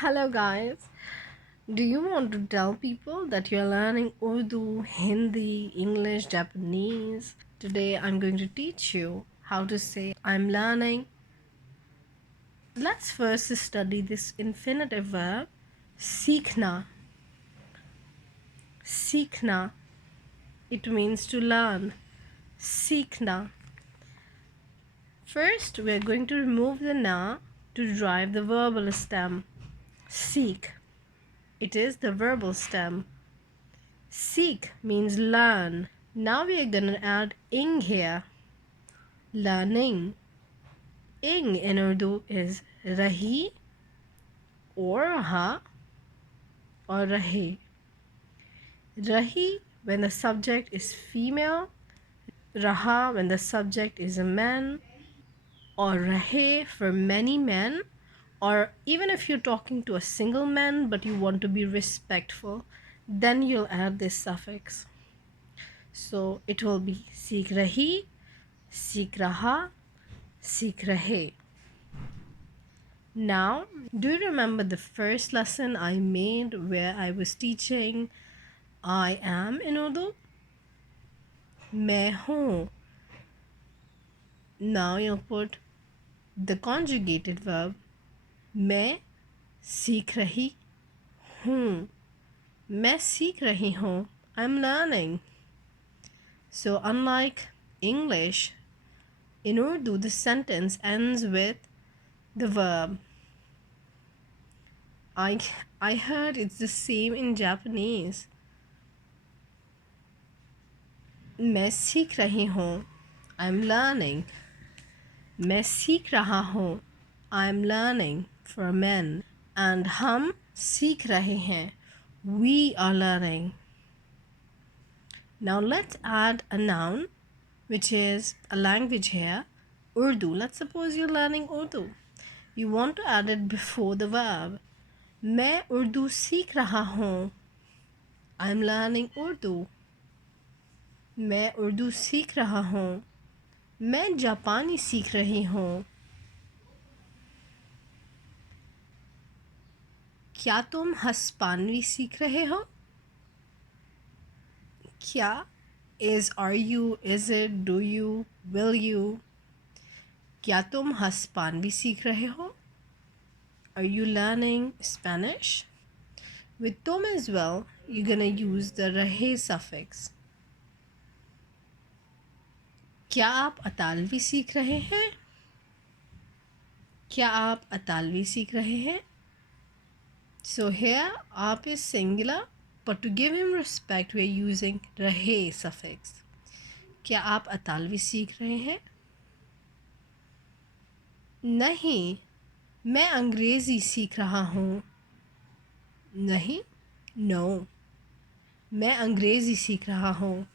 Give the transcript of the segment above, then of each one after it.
Hello guys, do you want to tell people that you're learning Urdu, Hindi, English, Japanese? Today I'm going to teach you how to say I'm learning. Let's first study this infinitive verb, seekhna. Seekhna. It means to learn. Seekhna. First, we're going to remove the na to drive the verbal stem. Seek. It is the verbal stem. Seek means learn. Now we are gonna add ing here. Learning. Ing in Urdu is rahi or raha or rahe. Rahi when the subject is female, raha when the subject is a man, or rahe for many men, or even if you're talking to a single man but you want to be respectful, then you'll add this suffix. So it will be seek rahi, seek raha, seek rahe. Now, do you remember the first lesson I made where I was teaching I am in Urdu? Main hoon. Now you'll put the conjugated verb मैं सीख रही हूँ. मैं सीख रही हूँ. I'm learning. So unlike English, in Urdu the sentence ends with the verb. I heard it's the same in Japanese. मैं सीख रही हूँ. I'm learning. मैं सीख रहा हूँ. I'm learning for men. And हम सीख रहे हैं. We are learning. Now let's add a noun, which is a language here, Urdu. Let's suppose you're learning Urdu. You want to add it before the verb. मैं उर्दू सीख रहा हूँ. I'm learning Urdu. मैं उर्दू सीख रहा हूँ. मैं जापानी सीख रही हूँ. क्या तुम हस्पानवी सीख रहे हो? क्या is are you, is it, do you, will you? क्या तुम हस्पानवी सीख रहे हो? Are you learning Spanish? With tum as well, you're gonna use the rahe suffix. क्या आप अतालवी सीख रहे हैं? क्या आप अतालवी सीख रहे हैं? So here, आप is singular, but to give him respect, we are using rahe suffix. क्या आप अतालवी सीख रहे हैं? नहीं, मैं अंग्रेज़ी सीख रहा हूँ. नहीं, no, मैं अंग्रेज़ी सीख रहा हूँ.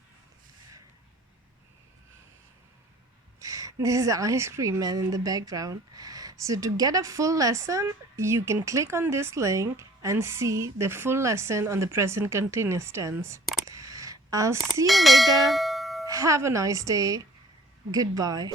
There's an ice cream man in the background. So to get a full lesson, you can click on this link and see the full lesson on the present continuous tense. I'll see you later. Have a nice day. Goodbye.